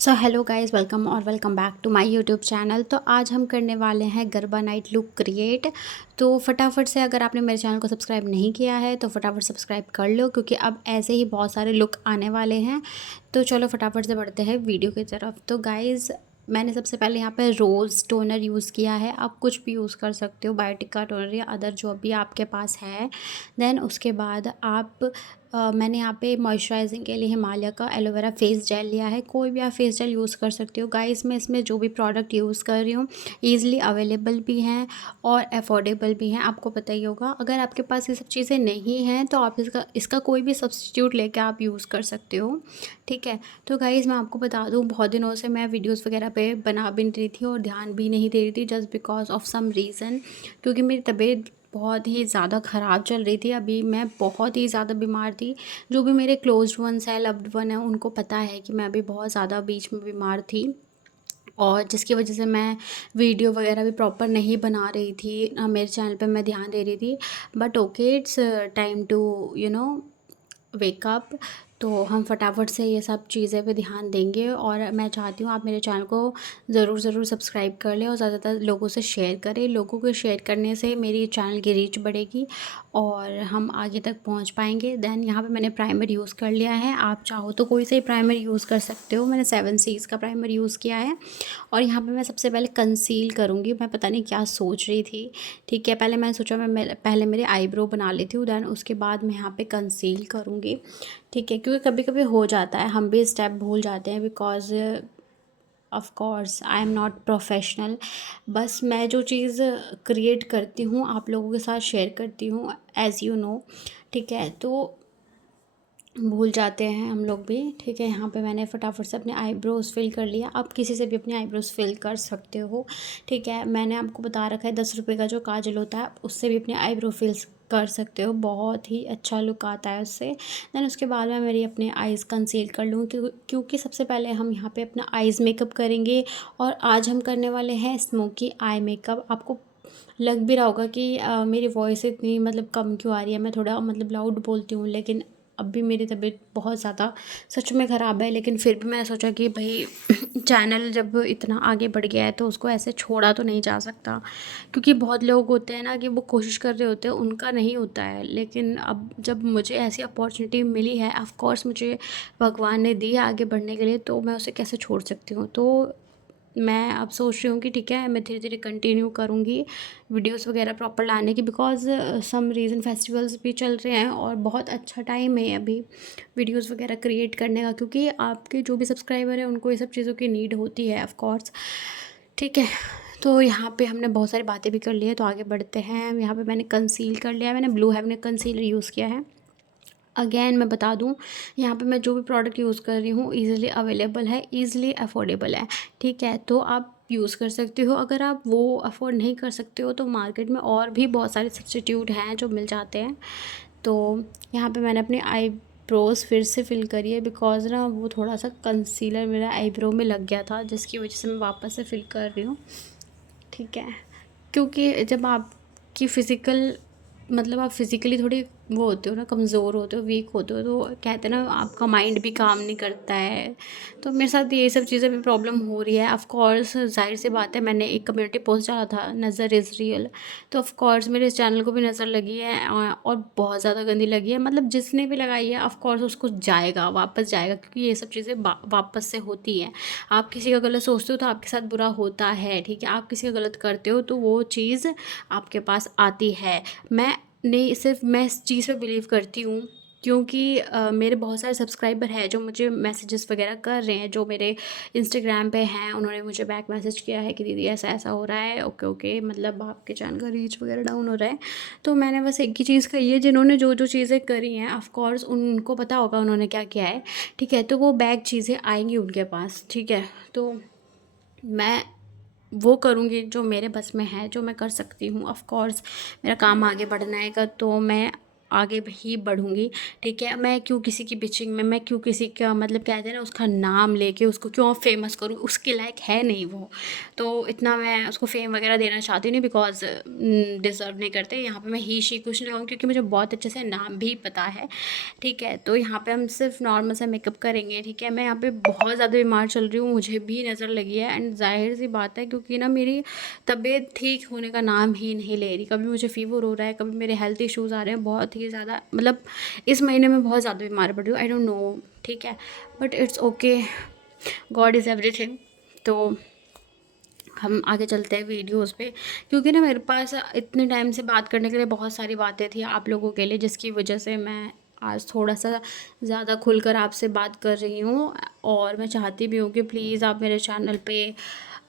So hello guys, welcome back to my YouTube channel. तो आज हम करने वाले हैं गरबा नाइट लुक क्रिएट। तो फटाफट से अगर आपने मेरे चैनल को सब्सक्राइब नहीं किया है तो फटाफट सब्सक्राइब कर लो, क्योंकि अब ऐसे ही बहुत सारे लुक आने वाले हैं। तो चलो फटाफट से बढ़ते हैं वीडियो की तरफ। तो गाइज़, मैंने सबसे पहले यहाँ पे रोज़ टोनर यूज़ किया है। आप कुछ भी यूज़ कर सकते हो, बायोटिका टोनर या अदर जो भी आपके पास है। देन उसके बाद मैंने यहाँ पे मॉइस्चराइजिंग के लिए हिमालय का एलोवेरा फेस जेल लिया है। कोई भी आप फेस जेल यूज़ कर सकते हो। गाइस, मैं इसमें जो भी प्रोडक्ट यूज़ कर रही हूँ ईज़िली अवेलेबल भी हैं और अफोर्डेबल भी हैं। आपको पता ही होगा, अगर आपके पास ये सब चीज़ें नहीं हैं तो आप इसका कोई भी सब्स्टिट्यूट लेके आप यूज़ कर सकते हो। ठीक है। तो गाइस, मैं आपको बता दूँ, बहुत दिनों से मैं वीडियोज़ वगैरह पे बना भी नहीं रही थी और ध्यान भी नहीं दे रही थी, just because of some reason, क्योंकि मेरी तबीयत बहुत ही ज़्यादा ख़राब चल रही थी। अभी मैं बहुत ही ज़्यादा बीमार थी। जो भी मेरे क्लोज्ड वंस हैं, लव्ड वन है, उनको पता है कि मैं अभी बहुत ज़्यादा बीच में बीमार थी, और जिसकी वजह से मैं वीडियो वगैरह भी प्रॉपर नहीं बना रही थी, ना मेरे चैनल पे मैं ध्यान दे रही थी। But okay, it's time to wake up. तो हम फटाफट से ये सब चीज़ें पे ध्यान देंगे, और मैं चाहती हूँ आप मेरे चैनल को ज़रूर सब्सक्राइब कर लें और ज़्यादातर लोगों से शेयर करें। लोगों को शेयर करने से मेरी चैनल की रीच बढ़ेगी और हम आगे तक पहुँच पाएंगे। देन यहाँ पे मैंने प्राइमर यूज़ कर लिया है। आप चाहो तो कोई सा ही प्राइमर यूज़ कर सकते हो। मैंने 7 सीज़ का प्राइमर यूज़ किया है। और यहाँ पे मैं सबसे पहले कंसील करूँगी। मैं पता नहीं क्या सोच रही थी। ठीक है, पहले मैंने सोचा पहले मेरे आईब्रो बना लेती हूँ, देन उसके बाद मैं यहाँ पे कंसील करूँगी। ठीक है, क्योंकि कभी कभी हो जाता है, हम भी स्टेप भूल जाते हैं, because of course I am not professional. बस मैं जो चीज़ क्रिएट करती हूँ आप लोगों के साथ शेयर करती हूँ, एज़ यू नो। ठीक है, तो भूल जाते हैं हम लोग भी। ठीक है, यहाँ पे मैंने फटाफट से अपने आईब्रोज़ फिल कर लिया। आप किसी से भी अपने आईब्रोज़ फिल कर सकते हो। ठीक है, मैंने आपको बता रखा है 10 रुपये का जो काजल होता है उससे भी अपने आईब्रो फिल कर सकते हो। बहुत ही अच्छा लुक आता है उससे। देन उसके बाद मैं मेरी अपने आइज़ कंसील कर लूँ, क्योंकि सबसे पहले हम यहाँ पे अपना आइज़ मेकअप करेंगे। और आज हम करने वाले हैं स्मोकी आई मेकअप। आपको लग भी रहा होगा कि मेरी वॉइस इतनी कम क्यों आ रही है। मैं थोड़ा लाउड बोलती हूँ, लेकिन अब भी मेरी तबीयत बहुत ज़्यादा सच में ख़राब है। लेकिन फिर भी मैंने सोचा कि भाई चैनल जब इतना आगे बढ़ गया है तो उसको ऐसे छोड़ा तो नहीं जा सकता, क्योंकि बहुत लोग होते हैं ना कि वो कोशिश कर रहे होते हैं, उनका नहीं होता है। लेकिन अब जब मुझे ऐसी अपॉर्चुनिटी मिली है, ऑफ कोर्स मुझे भगवान ने दी है आगे बढ़ने के लिए, तो मैं उसे कैसे छोड़ सकती हूँ। तो मैं अब सोच रही हूँ कि ठीक है, मैं धीरे धीरे कंटिन्यू करूँगी वीडियोस वगैरह प्रॉपर लाने की, बिकॉज सम रीज़न फेस्टिवल्स भी चल रहे हैं और बहुत अच्छा टाइम है अभी वीडियोस वगैरह क्रिएट करने का, क्योंकि आपके जो भी सब्सक्राइबर हैं उनको ये सब चीज़ों की नीड होती है, ऑफ कोर्स। ठीक है, तो यहाँ पे हमने बहुत सारी बातें भी कर ली है, तो आगे बढ़ते हैं। यहाँ पे मैंने कंसील कर लिया है। मैंने ब्लू हेवन कंसीलर यूज़ किया है। अगेन मैं बता दूं, यहाँ पे मैं जो भी प्रोडक्ट यूज़ कर रही हूँ ईज़िली अवेलेबल है, ईज़िली अफोर्डेबल है। ठीक है, तो आप यूज़ कर सकते हो। अगर आप वो अफोर्ड नहीं कर सकते हो तो मार्केट में और भी बहुत सारे सब्स्टिट्यूट हैं जो मिल जाते हैं। तो यहाँ पे मैंने अपनी आईब्रोज फिर से फिल करी है, बिकॉज ना वो थोड़ा सा कंसीलर मेरा आईब्रो में लग गया था, जिसकी वजह से मैं वापस से फिल कर रही हूँ। ठीक है, क्योंकि जब आपकी आप फिज़िकली थोड़ी वो होते हो ना, कमज़ोर होते हो, वीक होते हो, तो कहते हैं ना आपका माइंड भी काम नहीं करता है। तो मेरे साथ ये सब चीज़ें भी प्रॉब्लम हो रही है। ऑफ़ कोर्स ज़ाहिर सी बात है, मैंने एक कम्युनिटी पोस्ट डाला था, नज़र इज़ रियल। तो ऑफ़ कोर्स मेरे इस चैनल को भी नज़र लगी है, और बहुत ज़्यादा गंदी लगी है। जिसने भी लगाई है ऑफ़ कोर्स उसको जाएगा, वापस जाएगा, क्योंकि ये सब चीज़ें वापस से होती हैं। आप किसी का गलत सोचते हो तो आपके साथ बुरा होता है। ठीक है, आप किसी का गलत करते हो तो वो चीज़ आपके पास आती है। मैं इस चीज़ पे बिलीव करती हूँ, क्योंकि मेरे बहुत सारे सब्सक्राइबर हैं जो मुझे मैसेजेस वगैरह कर रहे हैं, जो मेरे इंस्टाग्राम पे हैं। उन्होंने मुझे बैक मैसेज किया है कि दीदी ऐसा ऐसा हो रहा है, ओके ओके, आपके चैनल का रीच वगैरह डाउन हो रहा है। तो मैंने बस एक ही चीज़ कही है, जिन्होंने जो जो चीज़ें करी हैं ऑफ कोर्स उनको पता होगा उन्होंने क्या किया है। ठीक है, तो वो बैक चीज़ें आएंगी उनके पास। ठीक है, तो मैं वो करूँगी जो मेरे बस में है, जो मैं कर सकती हूँ। ऑफ़ कोर्स मेरा काम आगे बढ़ना है तो मैं आगे ही बढ़ूँगी, ठीक है। मैं क्यों किसी की बिचिंग में, मैं क्यों किसी का मतलब कहते हैं ना उसका नाम लेके उसको क्यों फेमस करूँ, उसके लायक है नहीं वो। तो इतना मैं उसको फेम वगैरह देना चाहती नहीं, बिकॉज डिज़र्व नहीं करते। यहाँ पे मैं ही शी कुछ नहीं कहूँगी क्योंकि मुझे बहुत अच्छे से नाम भी पता है, ठीक है। तो यहाँ पे हम सिर्फ नॉर्मल सा मेकअप करेंगे, ठीक है। मैं यहाँ पे बहुत ज़्यादा बीमार चल रही हूँ, मुझे भी नज़र लगी है, एंड जाहिर सी बात है क्योंकि ना मेरी तबीयत ठीक होने का नाम ही नहीं ले रही। कभी मुझे फ़ीवर हो रहा है, कभी मेरे हेल्थ इश्यूज़ आ रहे हैं बहुत ही ज़्यादा, मतलब इस महीने में बहुत ज़्यादा बीमार पड़ रही हूँ, आई डोंट नो, ठीक है। But it's okay, God is everything. तो हम आगे चलते हैं वीडियोस पे, क्योंकि ना मेरे पास इतने टाइम से बात करने के लिए बहुत सारी बातें थी आप लोगों के लिए, जिसकी वजह से मैं आज थोड़ा सा ज़्यादा खुलकर आपसे बात कर रही हूँ। और मैं चाहती भी हूँ कि प्लीज़ आप मेरे चैनल पे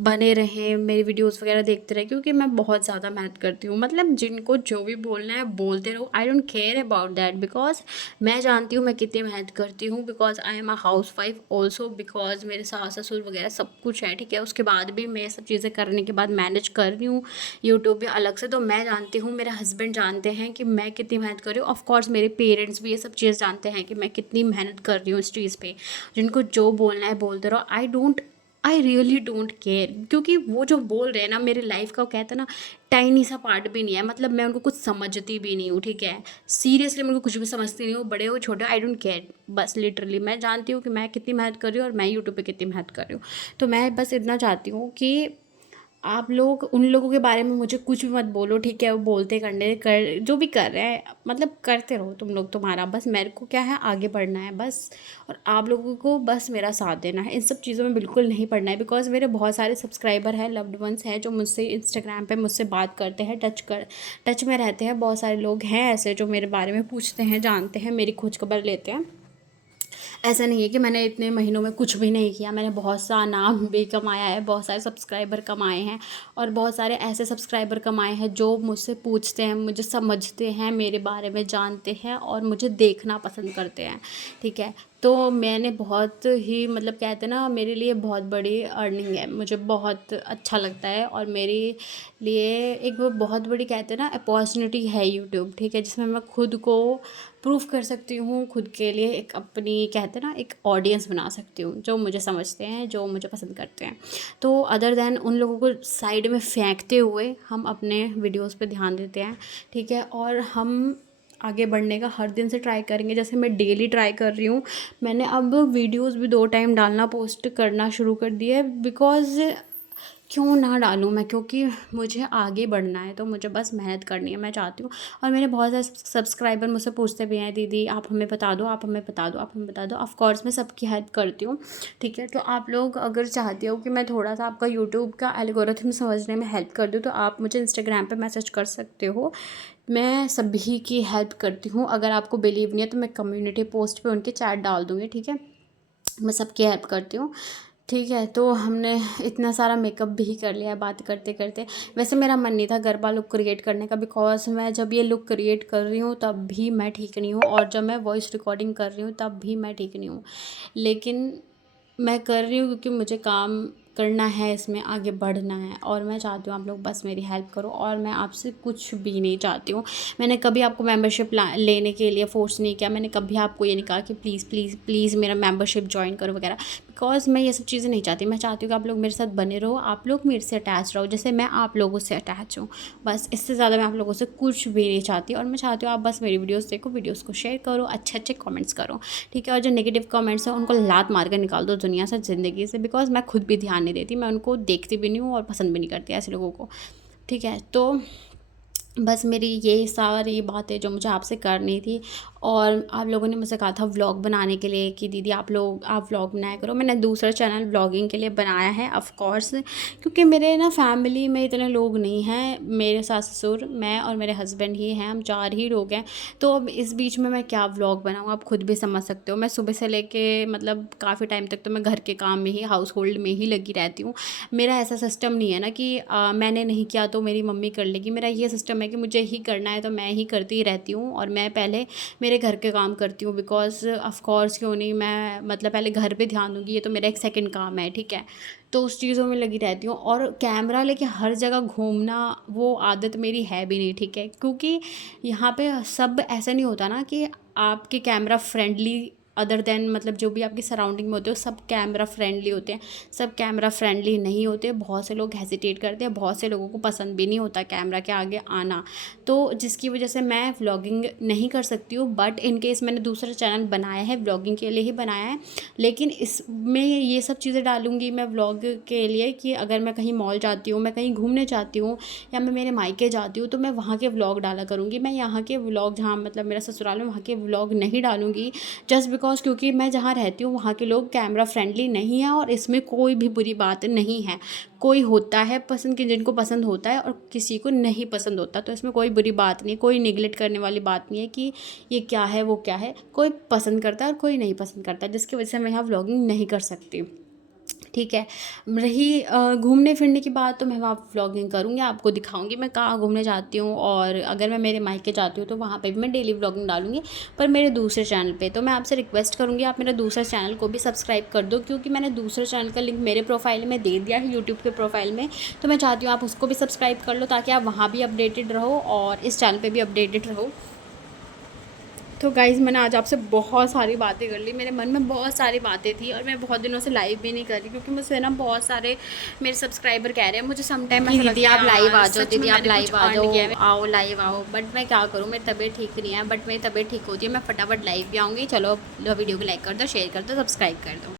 बने रहें, मेरी वीडियोस वगैरह देखते रहें, क्योंकि मैं बहुत ज़्यादा मेहनत करती हूँ। मतलब जिनको जो भी बोलना है बोलते रहो, I don't care about that, because मैं जानती हूँ मैं कितनी मेहनत करती हूँ, because I am a house wife also, because मेरे सास ससुर वगैरह सब कुछ है, ठीक है। उसके बाद भी मैं सब चीज़ें करने के बाद मैनेज कर रही हूँ यूट्यूब भी अलग से। तो मैं जानती हूँ, मेरे हस्बैंड जानते हैं कि मैं कितनी मेहनत कर रही हूँ, ऑफकोर्स मेरे पेरेंट्स भी ये सब चीज़ जानते हैं कि मैं कितनी मेहनत कर रही हूँ इस चीज़ पे। जिनको जो बोलना है बोलते रहो, आई रियली डोंट केयर, क्योंकि वो जो बोल रहे हैं ना मेरे लाइफ का, वो कहते हैं ना टाइनी सा पार्ट भी नहीं है, मतलब मैं उनको कुछ समझती भी नहीं हूँ, ठीक है। सीरियसली मैं उनको कुछ भी समझती नहीं हूँ, बड़े हो छोटे, आई डोंट केयर। बस लिटरली मैं जानती हूँ कि मैं कितनी मेहनत कर रही हूँ और मैं यूट्यूब पे कितनी मेहनत कर रही हूँ। तो मैं बस इतना चाहती हूँ कि आप लोग उन लोगों के बारे में मुझे कुछ भी मत बोलो, ठीक है। वो बोलते करने कर जो भी कर रहे हैं, मतलब करते रहो तुम लोग, तुम्हारा बस, मेरे को क्या है आगे बढ़ना है बस। और आप लोगों को बस मेरा साथ देना है, इन सब चीज़ों में बिल्कुल नहीं पड़ना है, बिकॉज मेरे बहुत सारे सब्सक्राइबर हैं, लव्ड वंस हैं, जो मुझसे इंस्टाग्राम पे मुझसे बात करते हैं, टच में रहते हैं। बहुत सारे लोग हैं ऐसे जो मेरे बारे में पूछते हैं, जानते हैं, मेरी खोज खबर लेते हैं। ऐसा नहीं है कि मैंने इतने महीनों में कुछ भी नहीं किया, मैंने बहुत सा नाम भी कमाया है, बहुत सारे सब्सक्राइबर कमाए हैं, और बहुत सारे ऐसे सब्सक्राइबर कमाए हैं जो मुझसे पूछते हैं, मुझे समझते हैं, मेरे बारे में जानते हैं और मुझे देखना पसंद करते हैं, ठीक है। तो मैंने बहुत ही मतलब कहते हैं ना, मेरे लिए बहुत बड़ी अर्निंग है, मुझे बहुत अच्छा लगता है, और मेरे लिए एक वो बहुत बड़ी कहते हैं ना अपॉर्चुनिटी है यूट्यूब, ठीक है, जिसमें मैं खुद को प्रूव कर सकती हूँ, खुद के लिए एक अपनी कहते हैं ना एक ऑडियंस बना सकती हूँ, जो मुझे समझते हैं, जो मुझे पसंद करते हैं। तो अदर दैन उन लोगों को साइड में फेंकते हुए हम अपने वीडियोस पे ध्यान देते हैं, ठीक है। और हम आगे बढ़ने का हर दिन से ट्राई करेंगे, जैसे मैं डेली ट्राई कर रही हूँ। मैंने अब वीडियोस भी 2 टाइम डालना पोस्ट करना शुरू कर दिया है, बिकॉज़ क्यों ना डालूँ मैं, क्योंकि मुझे आगे बढ़ना है, तो मुझे बस मेहनत करनी है, मैं चाहती हूँ। और मेरे बहुत सारे सब्सक्राइबर मुझसे पूछते भी हैं, दीदी आप हमें बता दो, आप हमें बता दो, आप हमें बता दो। ऑफ कोर्स मैं सबकी हेल्प करती हूँ, ठीक है। तो आप लोग अगर चाहते हो कि मैं थोड़ा सा आपका यूट्यूब का एल्गोरिथम समझने में हेल्प कर दूँ, तो आप मुझे इंस्टाग्राम पर मैसेज कर सकते हो। मैं सभी की हेल्प करती हूँ। अगर आपको बिलीव नहीं है तो मैं कम्युनिटी पोस्ट पे उनके चैट डाल दूँगी, ठीक है। मैं सबकी हेल्प करती हूँ, ठीक है। तो हमने इतना सारा मेकअप भी कर लिया है बात करते करते। वैसे मेरा मन नहीं था गरबा लुक क्रिएट करने का, बिकॉज मैं जब ये लुक क्रिएट कर रही हूँ तब भी मैं ठीक नहीं हूँ, और जब मैं वॉइस रिकॉर्डिंग कर रही हूँ तब भी मैं ठीक नहीं हूँ। लेकिन मैं कर रही हूँ क्योंकि मुझे काम करना है, इसमें आगे बढ़ना है, और मैं चाहती हूँ आप लोग बस मेरी हेल्प करो, और मैं आपसे कुछ भी नहीं चाहती हूँ। मैंने कभी आपको मेंबरशिप लेने के लिए फ़ोर्स नहीं किया, मैंने कभी आपको ये नहीं कहा कि प्लीज़ प्लीज़ प्लीज़ मेरा मेंबरशिप ज्वाइन करो वगैरह, बिकॉज मैं ये सब चीज़ें नहीं चाहती। मैं चाहती हूँ कि आप लोग मेरे साथ बने रहो, आप लोग मेरे से अटैच रहो, जैसे मैं आप लोगों से अटैच हूँ। बस इससे ज़्यादा मैं आप लोगों से कुछ भी नहीं चाहती, और मैं चाहती हूँ आप बस मेरी वीडियोस देखो, वीडियोस को शेयर करो, अच्छे अच्छे कमेंट्स करो, ठीक है। और जो नेगेटिव कमेंट्स हैं उनको लात मार कर निकाल दो दुनिया से, ज़िंदगी से, बिकॉज मैं खुद भी ध्यान नहीं देती, मैं उनको देखती भी नहीं हूँ और पसंद भी नहीं करती ऐसे लोगों को, ठीक है। तो बस मेरी ये सारी बातें जो मुझे आपसे करनी थी। और आप लोगों ने मुझसे कहा था व्लॉग बनाने के लिए कि दीदी आप व्लॉग बनाया करो। मैंने दूसरा चैनल व्लॉगिंग के लिए बनाया है, ऑफ़ कोर्स, क्योंकि मेरे ना फैमिली में इतने लोग नहीं हैं, मेरे सास ससुर, मैं और मेरे हस्बैंड ही हैं, हम 4 ही लोग हैं। तो अब इस बीच में मैं क्या व्लॉग बनाऊँ, आप खुद भी समझ सकते हो। मैं सुबह से लेके मतलब काफ़ी टाइम तक तो मैं घर के काम में ही, हाउस होल्ड में ही लगी रहती हूँ। मेरा ऐसा सिस्टम नहीं है ना कि मैंने नहीं किया तो मेरी मम्मी कर लेगी। मेरा ये सिस्टम है है कि मुझे ही करना है तो मैं ही करती रहती हूँ। और मैं पहले मेरे घर के काम करती हूँ, बिकॉज़ ऑफ़ कोर्स क्यों नहीं, मैं मतलब पहले घर पे ध्यान दूँगी, ये तो मेरा एक सेकंड काम है, ठीक है। तो उस चीज़ों में लगी रहती हूँ, और कैमरा लेके हर जगह घूमना वो आदत मेरी है भी नहीं, ठीक है। क्योंकि यहाँ पे सब ऐसा नहीं होता ना कि आपके कैमरा फ्रेंडली, अदर देन मतलब जो भी आपकी सराउंडिंग में होते हो सब कैमरा फ्रेंडली होते हैं। सब कैमरा फ्रेंडली नहीं होते, बहुत से लोग हेजिटेट करते हैं, बहुत से लोगों को पसंद भी नहीं होता कैमरा के आगे आना। तो जिसकी वजह से मैं व्लॉगिंग नहीं कर सकती हूँ। बट इन केस मैंने दूसरा चैनल बनाया है, व्लॉगिंग के लिए ही बनाया है, लेकिन इसमें ये सब चीज़ें डालूँगी मैं व्लॉग के लिए कि अगर मैं कहीं मॉल जाती हूँ, मैं कहीं घूमने जाती हूँ, या मैं मेरे मायके जाती हूँ, तो मैं वहाँ के व्लॉग डाला करूँगी। मैं यहाँ के व्लॉग, जहाँ मतलब मेरा ससुराल है, वहाँ के व्लॉग नहीं डालूँगी, जस्ट बिकॉज क्योंकि मैं जहाँ रहती हूँ वहाँ के लोग कैमरा फ्रेंडली नहीं है, और इसमें कोई भी बुरी बात नहीं है। कोई होता है पसंद, कि जिनको पसंद होता है, और किसी को नहीं पसंद होता, तो इसमें कोई बुरी बात नहीं है, कोई निगलेक्ट करने वाली बात नहीं है कि ये क्या है वो क्या है। कोई पसंद करता है और कोई नहीं पसंद करता, जिसकी वजह से मैं यहाँ व्लॉगिंग नहीं कर सकती, ठीक है। रही घूमने फिरने की बात, तो मैं वहाँ व्लॉगिंग करूँगी, आपको दिखाऊँगी मैं कहाँ घूमने जाती हूँ। और अगर मैं मेरे मायके जाती हूँ तो वहाँ पे भी मैं डेली व्लॉगिंग डालूँगी, पर मेरे दूसरे चैनल पे। तो मैं आपसे रिक्वेस्ट करूँगी आप मेरा दूसरा चैनल को भी सब्सक्राइब कर दो, क्योंकि मैंने दूसरे चैनल का लिंक मेरे प्रोफाइल में दे दिया है, यूट्यूब के प्रोफाइल में। तो मैं चाहती हूँ आप उसको भी सब्सक्राइब कर लो, ताकि आप वहाँ भी अपडेटेड रहो और इस चैनल पर भी अपडेटेड रहो। तो गाइज़, मैंने आज आपसे बहुत सारी बातें कर ली, मेरे मन में बहुत सारी बातें थी, और मैं बहुत दिनों से लाइव भी नहीं कर रही, क्योंकि मुझसे ना बहुत सारे मेरे सब्सक्राइबर कह रहे हैं, मुझे सम टाइम ऐसा लगता है आप लाइव आ जाओ, दीदी आप लाइव आ जाओ, आओ लाइव आओ। बट मैं क्या करूँ, मेरी तबीयत ठीक नहीं है। बट मेरी तबीयत ठीक होती है, मैं फटाफट लाइव भी आऊँगी। चलो वीडियो को लाइक कर दो, शेयर कर दो, सब्सक्राइब कर दो।